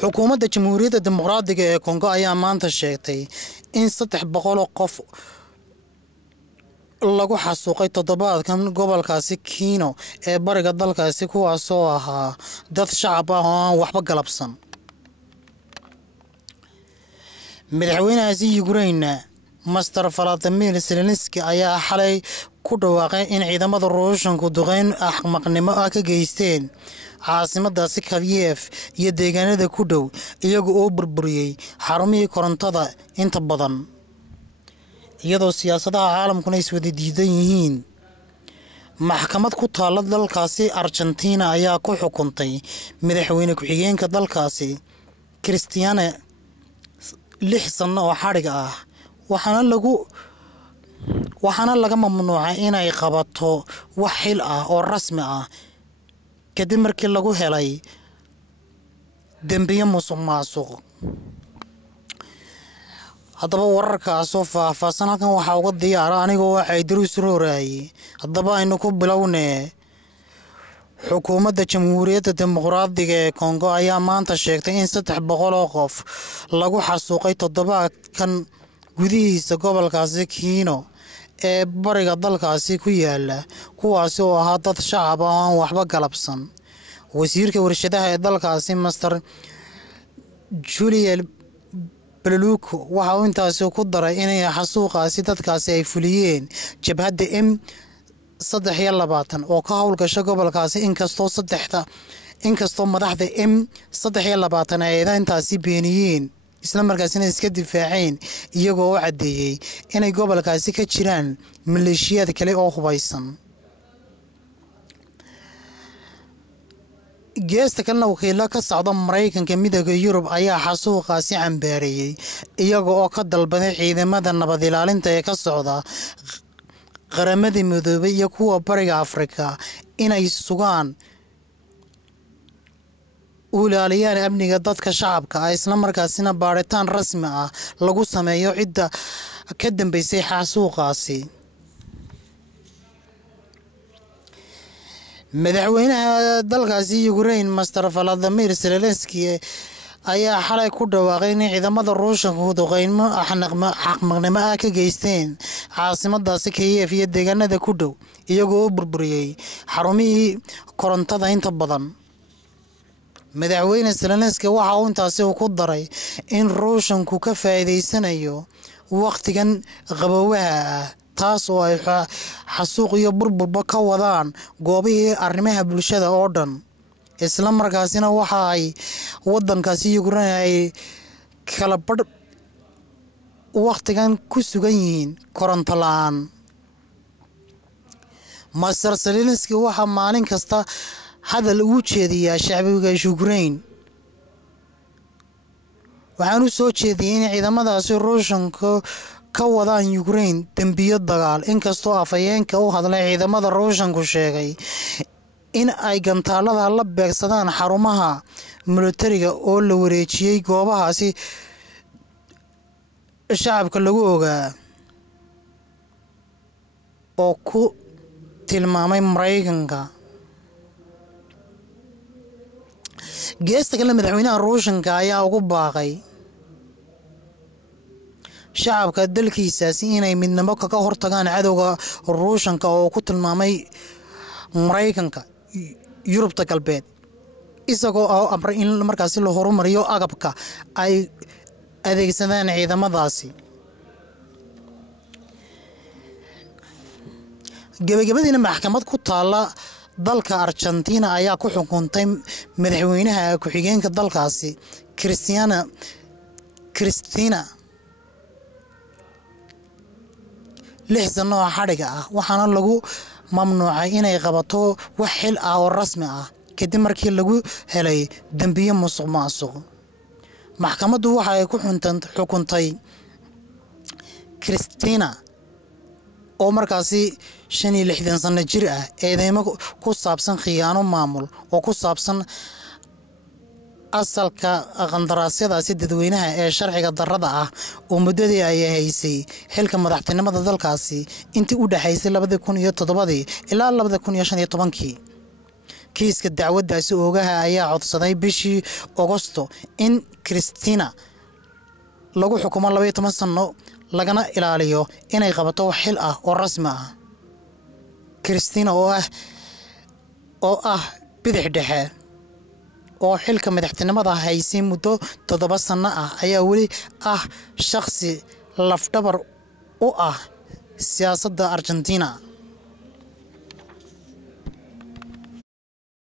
xukuumadda Jamhuuriyadda Dimuqraadiga ee Kongo ayaa maanta sheegtay in 300 qof lagu xasuuqay toddobaadkan gobolkaasi Kiino ee bariga dalkaasi kuwaas oo ahaa dad shacab ah oo aan waxba galabsan. madaxweynaha Ukraine Master Vladimir Zelensky ayaa xalay ku dhawaaqay in ciidamada Ruushku duqeyn axmaqnimo ah ka geysteen caasimadda Kyiv iyo deegaanada ku dhow iyaga oo burburiyay xarumihii korontada inta badan iyadoo siyaasadaha caalamkuna iswada diidan yihiin. maxkamad ku taala dalkaasi Argentina ayaa ku xukuntay madaxweyne ku-xigeenka dalkaasi Cristiano 6 sano oo xarig ah waxaana laga mamnuucay inay qabato wax xil ah oo rasmi ah kadib markii lagu helay dambiyo musuqmaasuq. haddaba wararkaas oo faahfaahsan halkan waxaa uga diyaara anigoo waxay Daruus Rooraay. haddaba aynu ku bilownee xukuumadda Jamhuuriyadda Dimuqraadiga ee Kongo ayaa maanta sheegtay in 300 qof lagu xasuuqay toddobaadkan gudihiisa gobolkaasi Kiino ee bariga dalkaasi ku yaala kuwaas oo ahaa dad shacab ah oo aan waxba galabsan. wasiirka warshadaha ee dalkaasi Master Julien Paluku waxa uu intaas ku daray in xasuuqaasi dadkaasi ay fuliyeen jabhadda M23 oo ka howlgasha gobolkaasi inkastoo madaxda M23 ay intaasi beeniyeen isla markaasina iska difaaceen iyagoo u cadeeyay inay gobolkaasi ka jiraan maleeshiyad kale oo hubaysan. geesta kalena wakiilo ka socda Mareykanka midowga Yurub ayaa xasuuqaasi cambaareeyay iyaga oo ka dalbaday ciidamada nabad ilaalinta ee ka socda qaramada midoobay iyo kuwa bariga Afrika inay sugaan ulaaliyaan amniga dadka shacabka ah isla markaasina baaritaan rasmi ah lagu sameeyo cidda ka dambeysay xasuuqaasi. madaxweynaha dalkaasi Ukraine Master Vladimir Zelensky ayaa xalay ku dhawaaqay in ciidamada Ruushku duqeymo axmaqnimo ah ka geysteen caasimadda Kyiv iyo deegaanada ku dhow iyagoo burburiyay xarumihii korontada inta badan. madaxweyne Zelensky waxa uu intaasi ku daray in Ruushku ka faa'iideysanayo waqtigan qabowga ah taas oo ay xasuuq iyo burburba ka wadaan goobihii arrimaha bulshada oo dhan isla markaasina waxa ay wadankaasi Ukraine ay kala badh waqtigan ku sugan yihiin koronto la'aan. Master Zelensky waxa maalin kasta hadal ugu jeediyaa shacbiga Ukraine waxaanu soo jeediyay in ciidamadaasi Ruushku ka wadaan Ukraine dambiyo dagaal inkastoo afayeenka u hadlay ciidamada Ruushku sheegay in ay gantaalada la beegsadaan xarumaha militariga oo la wareejiyay goobahaasi shacabka lagu ogaa oo ku tilmaamay Mareykanka. geesta kale madaxweynaha Ruushka ayaa ugu baaqay shacabka dalkiisaasi inay midnimo kaga hortagaan cadowga Ruushka oo ku tilmaamay Mareykanka Yurubta galbeed isagoo amray in markaasi la horumariyo agabka ay adeegsadaan ciidamadaasi. gabagabadiina maxkamad ku taala dalka Argentina ayaa ku xukuntay madaxweynaha ku-xigeenka dalkaasi Cristina 6 sano oo xarig ah waxaana lagu mamnuucay inay qabato wax xil ah oo rasmi ah kadib markii lagu helay dambiyo musuqmaasuq. maxkamaddu waxa ay ku xukuntay Cristina oo markaasi 65 sano jir ah eedeymo ku saabsan khiyaano maamul oo ku saabsan asalka qandaraasyadaasi dadweynaha ee sharciga darrada ah oo muddadii ay haysay xilka madaxtinimada dalkaasi intii u dhaxaysay 2007 ilaa 2015. kiiska dacwaddaasi oogaha ayaa codsaday bishii Agoosto in Cristina lagu xukumo 12 sano lagana ilaaliyo inay qabato wax xil ah oo rasmi ah. Cristina oo ah bidix dhexe oo xilka madaxtinimada haysay muddo 7 sano ah ayaa weli ah shakhsi lafdhabar u ah siyaasadda Argentina.